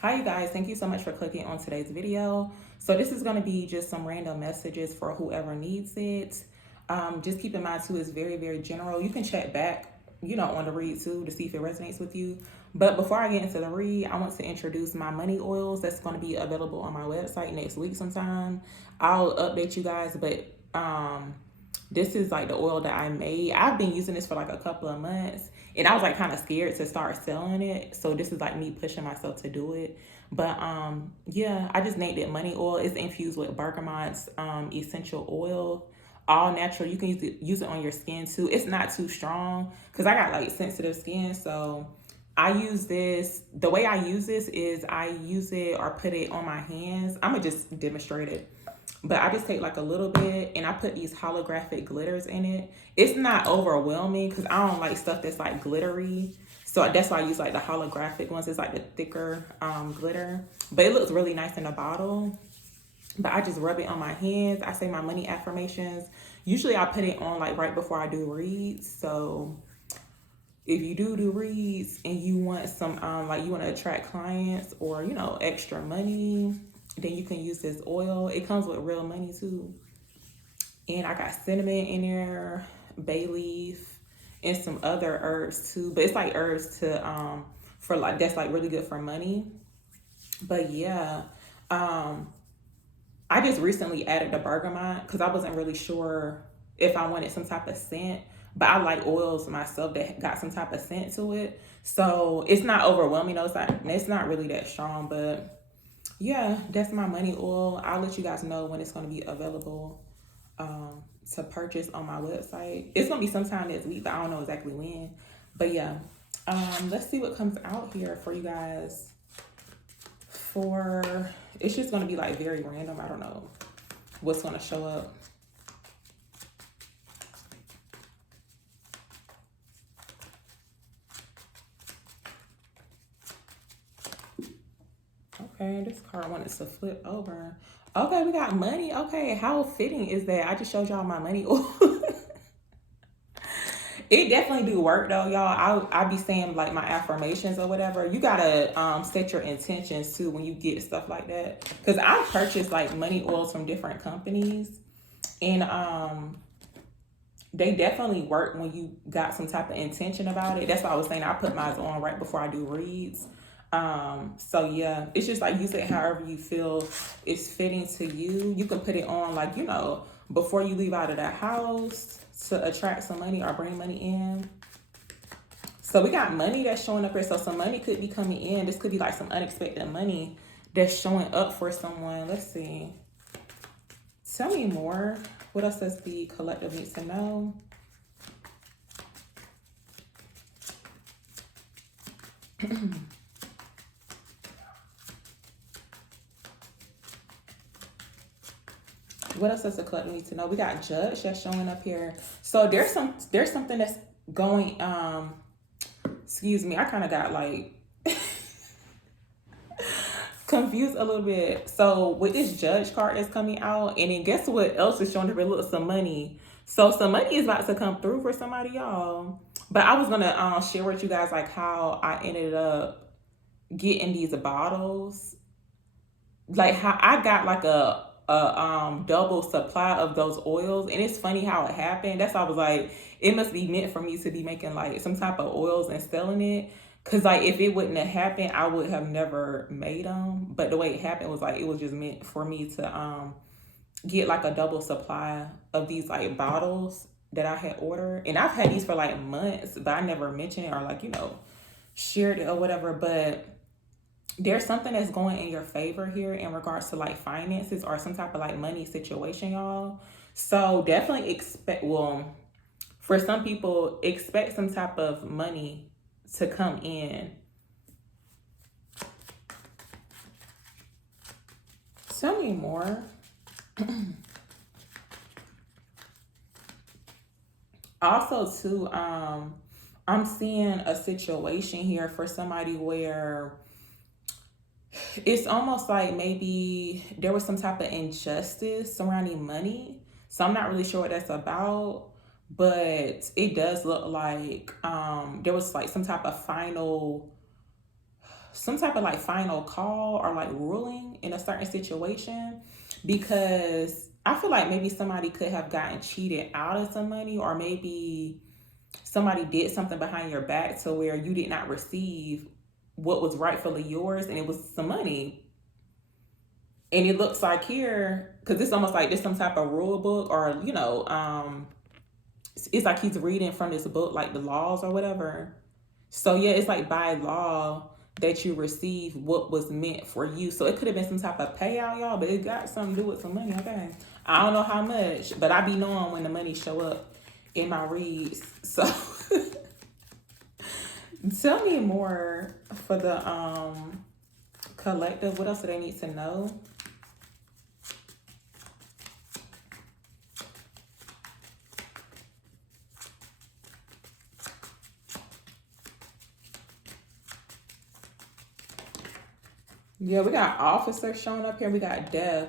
Hi you guys, thank you so much for clicking on today's video. So this is going to be just some random messages for whoever needs it. Just keep in mind too, it's very general. You can check back, on the read too to see if it resonates with you. But before I get into the read, I want to introduce my money oils that's going to be available on my website next week sometime. I'll update you guys, but this is like the oil that I made. I've been using this for like a couple of months and I was like kind of scared to start selling it. So this is like me pushing myself to do it. But yeah, I just named it money oil. It's infused with bergamot's essential oil. All natural. You can use it on your skin too. It's not too strong because I got like sensitive skin. So I use this. The way I use this is I use it or put it on my hands. I'm gonna just demonstrate it. But I just take like a little bit and I put these holographic glitters in it. It's not overwhelming because I don't like stuff that's like glittery. So that's why I use like the holographic ones. It's like the thicker glitter. But it looks really nice in the bottle. But I just rub it on my hands. I say my money affirmations. Usually I put it on like right before I do reads. So if you do reads and you want some like you want to attract clients or extra money, then you can use this oil. It comes with real money too. And I got cinnamon in there, bay leaf, and some other herbs too. But it's like herbs to for like that's like really good for money. But yeah, I just recently added the bergamot because I wasn't really sure if I wanted some type of scent. But I like oils myself that got some type of scent to it. So it's not overwhelming. No, it's not really that strong. But yeah, that's my money oil. I'll let you guys know when it's going to be available to purchase on my website. It's going to be sometime this week, but I don't know exactly when. But yeah, let's see what comes out here for you guys. It's just going to be like very random. I don't know what's going to show up. Okay, this card wanted to flip over. Okay, we got money. Okay, how fitting is that? I just showed y'all my money. It definitely do work though, y'all. I be saying like my affirmations or whatever. You gotta set your intentions too when you get stuff like that. Cause I purchased like money oils from different companies, and they definitely work when you got some type of intention about it. That's why I was saying I put mine on right before I do reads. So yeah, it's just like use it however you feel is fitting to you. You can put it on like, before you leave out of that house to attract some money or bring money in. So we got money that's showing up here. So some money could be coming in. This could be like some unexpected money that's showing up for someone. Let's see. Tell me more. What else does the collective need to know? What else does the collective need to know? We got judge that's showing up here. So there's something that's going excuse me, I kind of got like confused a little bit. So with this judge card that's coming out, and then guess what else is showing up? Look, some money. So some money is about to come through for somebody, y'all. But I was gonna share with you guys like how I ended up getting these bottles. Like how I got like a double supply of those oils, and it's funny how it happened. That's why I was like, it must be meant for me to be making like some type of oils and selling it. Cause like if it wouldn't have happened, I would have never made them. But the way it happened was like it was just meant for me to get like a double supply of these like bottles that I had ordered, and I've had these for like months, but I never mentioned it or like shared it or whatever. But there's something that's going in your favor here in regards to like finances or some type of like money situation, y'all. So definitely for some people, expect some type of money to come in. Tell me more. Also, too, I'm seeing a situation here for somebody where it's almost like maybe there was some type of injustice surrounding money. So I'm not really sure what that's about, but it does look like there was like some type of final some type of like final call or like ruling in a certain situation, because I feel like maybe somebody could have gotten cheated out of some money, or maybe somebody did something behind your back to where you did not receive what was rightfully yours, and it was some money. And it looks like here, because it's almost like this some type of rule book, or it's like he's reading from this book, like the laws or whatever. So yeah, it's like by law that you receive what was meant for you. So it could have been some type of payout, y'all, but it got something to do with some money. Okay, I don't know how much, but I be knowing when the money show up in my reads. So tell me more for the collective. What else do they need to know? Yeah, we got officer showing up here. We got death.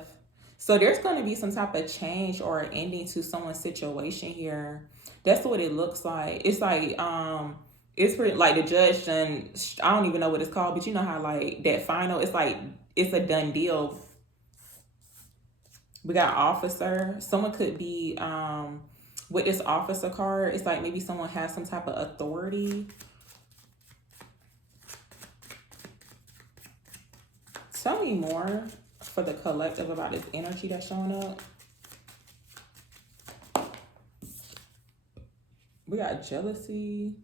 So there's going to be some type of change or ending to someone's situation here. That's what it looks like. It's like it's pretty like the judge done. I don't even know what it's called, but you know how like that final. It's like it's a done deal. We got officer. Someone could be with this officer card. It's like maybe someone has some type of authority. Tell me more for the collective about this energy that's showing up. We got jealousy.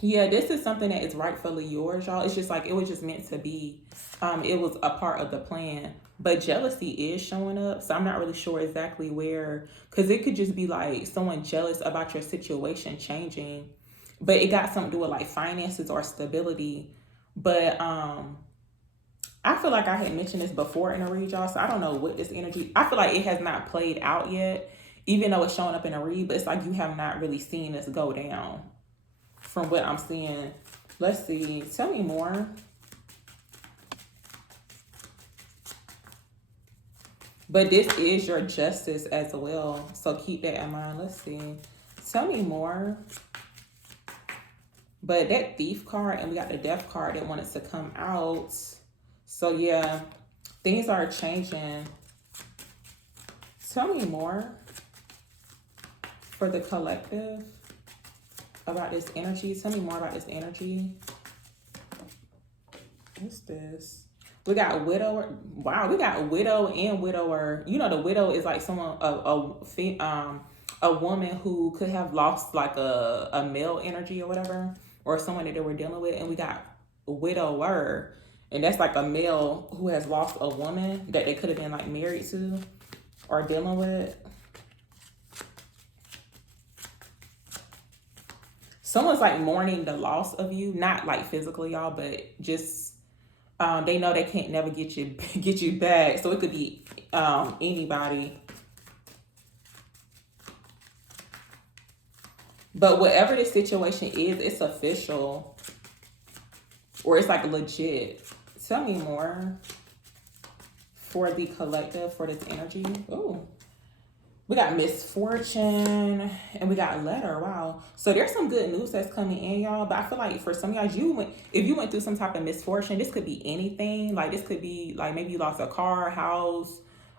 Yeah, this is something that is rightfully yours, y'all. It's just like it was just meant to be. It was a part of the plan. But jealousy is showing up. So I'm not really sure exactly where, because it could just be like someone jealous about your situation changing. But it got something to do with like finances or stability. But I feel like I had mentioned this before in a read, y'all, so I don't know what this energy, I feel like it has not played out yet, even though it's showing up in a read, but it's like you have not really seen this go down from what I'm seeing. Let's see. Tell me more. But this is your justice as well, so keep that in mind. Let's see. Tell me more. But that thief card, and we got the death card that wanted to come out. So yeah, things are changing. Tell me more for the collective about this energy. Tell me more about this energy. What's this? We got widower. Wow, we got widow and widower. You know, the widow is like someone, a woman who could have lost like a male energy or whatever, or someone that they were dealing with. And we got widower. And that's like a male who has lost a woman that they could have been like married to or dealing with. Someone's like mourning the loss of you, not like physically, y'all, but just they know they can't never get you back. So it could be anybody. But whatever the situation is, it's official or it's like legit. Tell me more for the collective, for this energy. Oh, we got misfortune and we got letter. Wow. So there's some good news that's coming in, y'all. But I feel like for some of y'all, if you went through some type of misfortune, this could be anything. Like this could be like maybe you lost a car, house,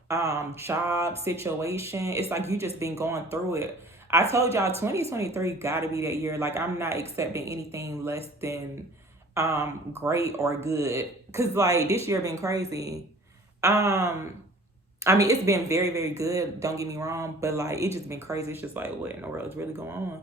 job, situation. It's like you just been going through it. I told y'all 2023 gotta be that year. Like I'm not accepting anything less than great or good, because like this year been crazy. I mean, it's been very, very good, don't get me wrong, but like it just been crazy. It's just like, what in the world is really going on?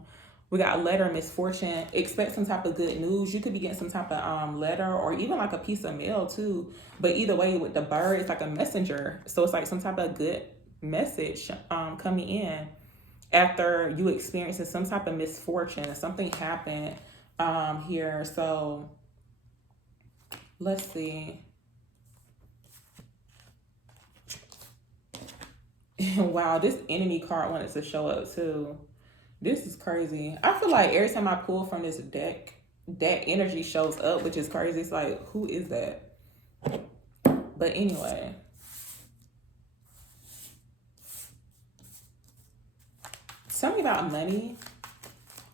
We got letter, misfortune. Expect some type of good news. You could be getting some type of letter or even like a piece of mail too. But either way, with the bird, it's like a messenger. So it's like some type of good message coming in after you experiencing some type of misfortune. Something happened here. So let's see. Wow, this enemy card wanted to show up too. This is crazy. I feel like every time I pull from this deck, that energy shows up, which is crazy. It's like, who is that? But anyway. Tell me about money.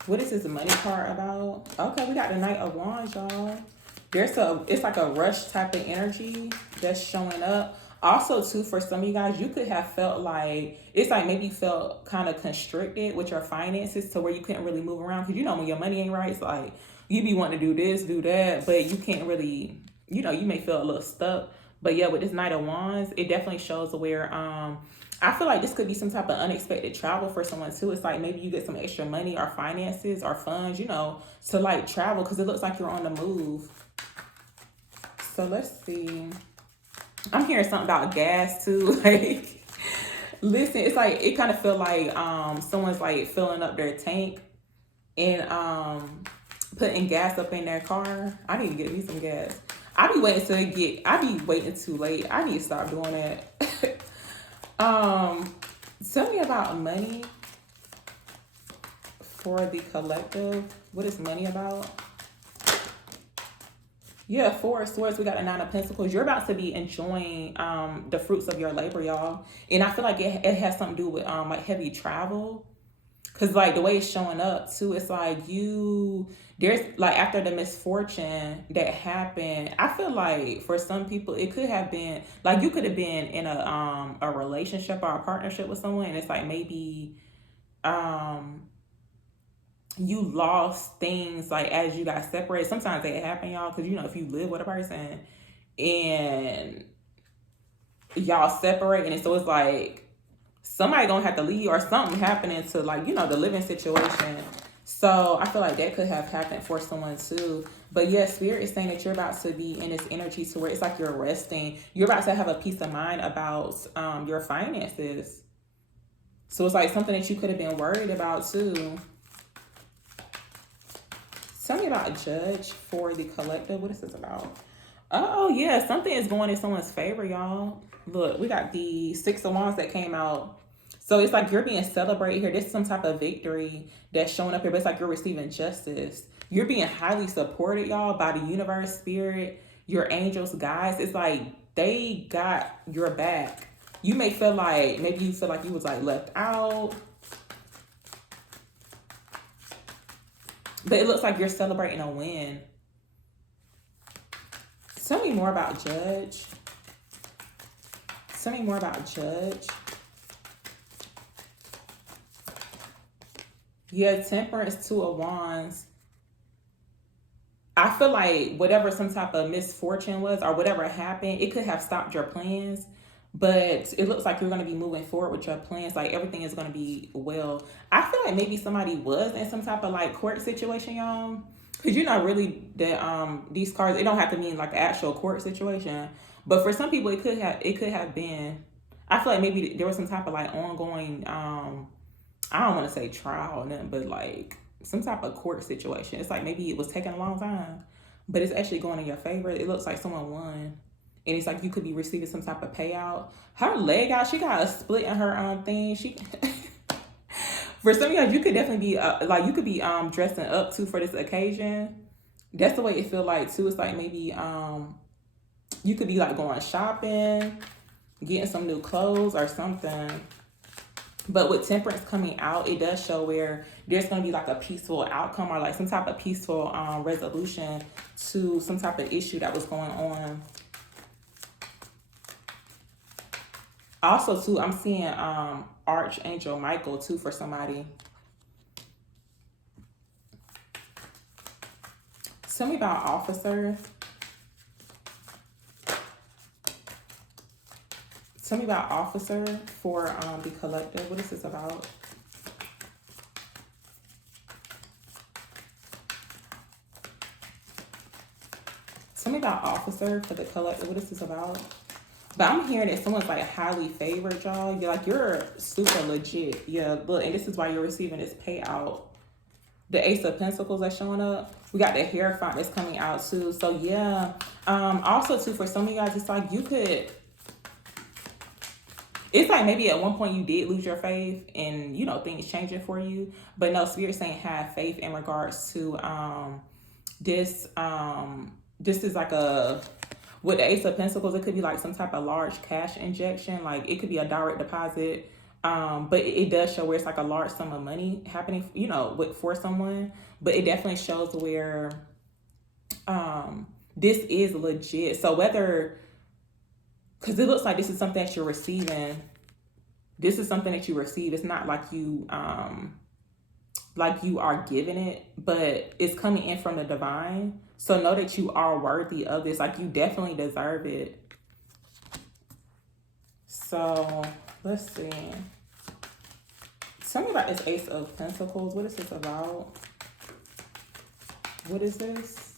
What is this money card about? Okay, we got the Knight of Wands, y'all. It's like a rush type of energy that's showing up. Also, too, for some of you guys, you could have felt like it's like maybe you felt kind of constricted with your finances to where you couldn't really move around because when your money ain't right, it's like you be wanting to do this, do that, but you can't really, you may feel a little stuck. But yeah, with this Knight of Wands, it definitely shows where I feel like this could be some type of unexpected travel for someone too. It's like maybe you get some extra money or finances or funds, to like travel because it looks like you're on the move. So let's see. I'm hearing something about gas too. Like, listen, it's like it kind of feel like someone's like filling up their tank and putting gas up in their car. I need to get me some gas. I be waiting too late. I need to stop doing that. Tell me about money for the collective. What is money about? Yeah, Four of Swords. We got a Nine of Pentacles. You're about to be enjoying the fruits of your labor, y'all. And I feel like it has something to do with like heavy travel. Cause like the way it's showing up too, it's like there's like after the misfortune that happened, I feel like for some people it could have been like you could have been in a relationship or a partnership with someone, and it's like maybe you lost things like as you got separated. Sometimes that happen, y'all, because if you live with a person and y'all separate, and so it's like somebody gonna have to leave or something happening to like the living situation. So I feel like that could have happened for someone too. But yeah, Spirit is saying that you're about to be in this energy to where it's like you're resting. You're about to have a peace of mind about your finances. So it's like something that you could have been worried about too. Tell me about Judge for the collective. What is this about? Oh yeah, something is going in someone's favor, y'all. Look, we got the Six of Wands that came out. So it's like you're being celebrated here. This is some type of victory that's showing up here, but it's like you're receiving justice. You're being highly supported, y'all, by the universe, spirit, your angels, guys. It's like they got your back. You may feel like, maybe you feel like you was like left out. But it looks like you're celebrating a win. Tell me more about Judge. Tell me more about Judge. Yeah, Temperance, Two of Wands. I feel like whatever some type of misfortune was or whatever happened, it could have stopped your plans. But it looks like you're going to be moving forward with your plans. Like everything is going to be well. I feel like maybe somebody was in some type of like court situation, y'all. Because really that these cards, it don't have to mean like an actual court situation. But for some people, it could have been. I feel like maybe there was some type of like ongoing I don't want to say trial or nothing, but like some type of court situation. It's like maybe it was taking a long time, but it's actually going in your favor. It looks like someone won. And it's like you could be receiving some type of payout. Her leg out, she got a split in her thing. She for some of you guys, you could definitely be you could be dressing up too for this occasion. That's the way it feel like too. It's like maybe you could be like going shopping, getting some new clothes or something. But with Temperance coming out, it does show where there's going to be like a peaceful outcome or like some type of peaceful resolution to some type of issue that was going on. Also, too, I'm seeing Archangel Michael, too, for somebody. Tell me about Officer. Tell me about Officer for the collective. What is this about? Tell me about Officer for the collective. What is this about? But I'm hearing that someone's like highly favored, y'all. You're super legit. Yeah, look, and this is why you're receiving this payout. The Ace of Pentacles that's showing up. We got the Hierophant that's coming out too. So yeah. Also too, for some of you guys, it's like you could. It's like maybe at one point you did lose your faith and things changing for you. But no, Spirit's saying have faith in regards to this. This is like with the Ace of Pentacles, it could be like some type of large cash injection. Like it could be a direct deposit. But it does show where it's like a large sum of money happening, for someone. But it definitely shows where this is legit. So whether, because it looks like this is something that you're receiving. This is something that you receive. It's not like you are giving it, but it's coming in from the divine. So know that you are worthy of this. Like, you definitely deserve it. So let's see. Tell me about this Ace of Pentacles. What is this about? What is this?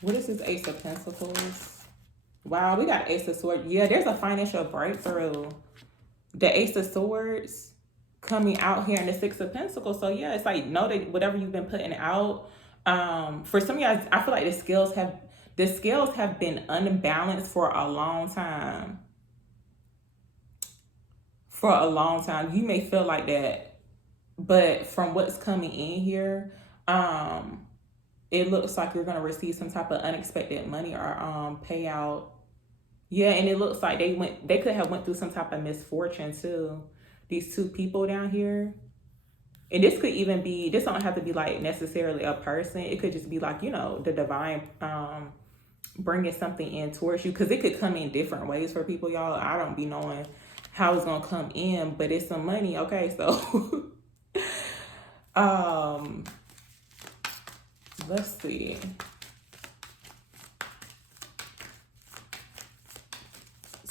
What is this Ace of Pentacles? Wow, we got Ace of Swords. Yeah, there's a financial breakthrough. The Ace of Swords coming out here in the Six of Pentacles. So yeah, it's like, know that whatever you've been putting out, for some of you guys, I feel like the scales have been unbalanced for a long time. For a long time. You may feel like that, but from what's coming in here, it looks like you're going to receive some type of unexpected money or payout. Yeah, and it looks like they could have went through some type of misfortune too. These two people down here. And this could even be, this don't have to be like necessarily a person. It could just be like, you know, the divine bringing something in towards you. Because it could come in different ways for people, y'all. I don't be knowing how it's going to come in, but it's some money. Okay, so let's see.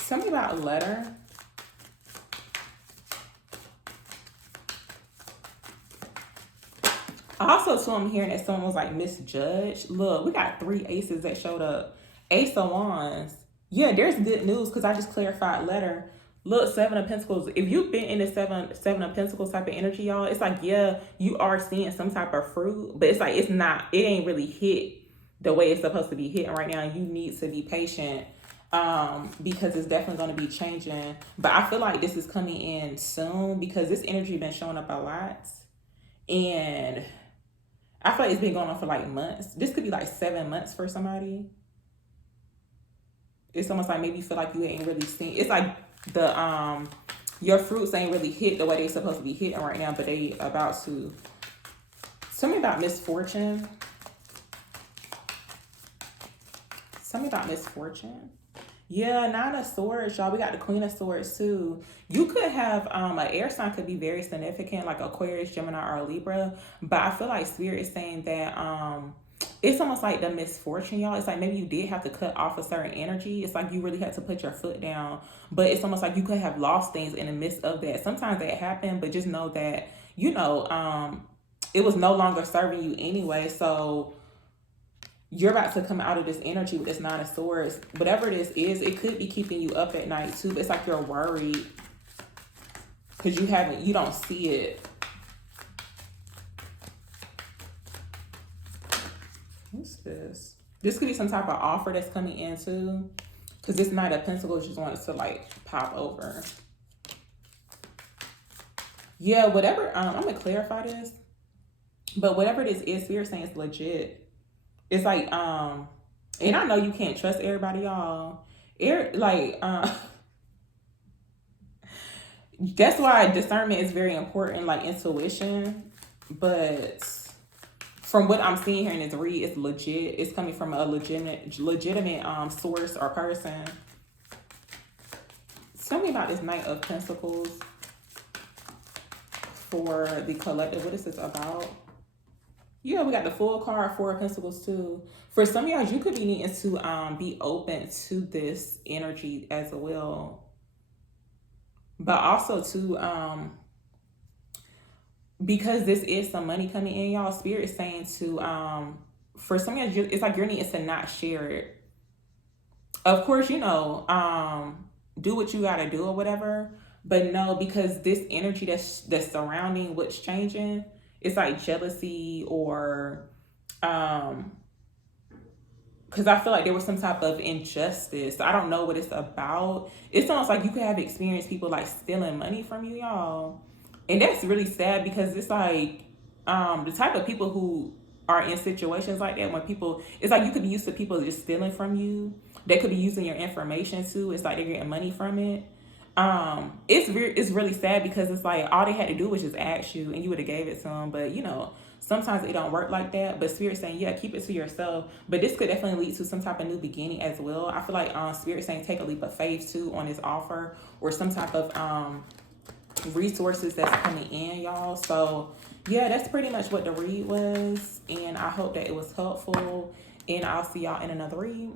Tell me about a letter. Also, too, I'm hearing that someone was like misjudged. Look, we got 3 aces that showed up. Ace of Wands. Yeah, there's good news because I just clarified letter. Look, 7 of Pentacles. If you've been in the seven of Pentacles type of energy, y'all, it's like, yeah, you are seeing some type of fruit, but it's like, it ain't really hit the way it's supposed to be hitting right now. You need to be patient because it's definitely going to be changing. But I feel like this is coming in soon because this energy been showing up a lot. And I feel like it's been going on for like months. This could be like 7 months for somebody. It's almost like maybe you feel like you ain't really seen. It's like the your fruits ain't really hit the way they supposed to be hitting right now, but they about to. Tell me about misfortune. Tell me about misfortune. Yeah, 9 of Swords, y'all. We got the Queen of Swords too. You could have an air sign could be very significant, like Aquarius, Gemini, or Libra. But I feel like Spirit is saying that it's almost like the misfortune, y'all. It's like maybe you did have to cut off a certain energy. It's like you really had to put your foot down. But it's almost like you could have lost things in the midst of that. Sometimes that happen, but just know that, you know, it was no longer serving you anyway. So you're about to come out of this energy with this 9 of Swords. Whatever this is, it could be keeping you up at night too. But it's like you're worried because you don't see it. What's this? This could be some type of offer that's coming in too. Because this Knight of Pentacles just wants to like pop over. Yeah, whatever. I'm going to clarify this. But whatever this is, Spirit saying it's legit. It's like, and I know you can't trust everybody, y'all. That's why discernment is very important, like intuition. But from what I'm seeing here in this read, it's legit. It's coming from a legitimate source or person. Tell me about this Knight of Pentacles for the collective. What is this about? Yeah, we got the Full card, 4 of Pentacles too. For some of y'all, you could be needing to be open to this energy as well. But also too, because this is some money coming in, y'all, Spirit is saying to, for some of y'all, it's like you're needing to not share it. Of course, you know, do what you gotta do or whatever. But no, because this energy that's surrounding what's changing, it's like jealousy or, because I feel like there was some type of injustice. I don't know what it's about. It's almost like you could have experienced people like stealing money from you, y'all. And that's really sad because it's like the type of people who are in situations like that, when people, it's like you could be used to people just stealing from you. They could be using your information too. It's like they're getting money from it. It's really sad because it's like all they had to do was just ask you and you would have gave it to them. But you know, sometimes it don't work like that. But Spirit saying, yeah, keep it to yourself. But this could definitely lead to some type of new beginning as well. I feel like Spirit saying take a leap of faith too on this offer or some type of resources that's coming in, y'all. So yeah, that's pretty much what the read was, and I hope that it was helpful, and I'll see y'all in another read.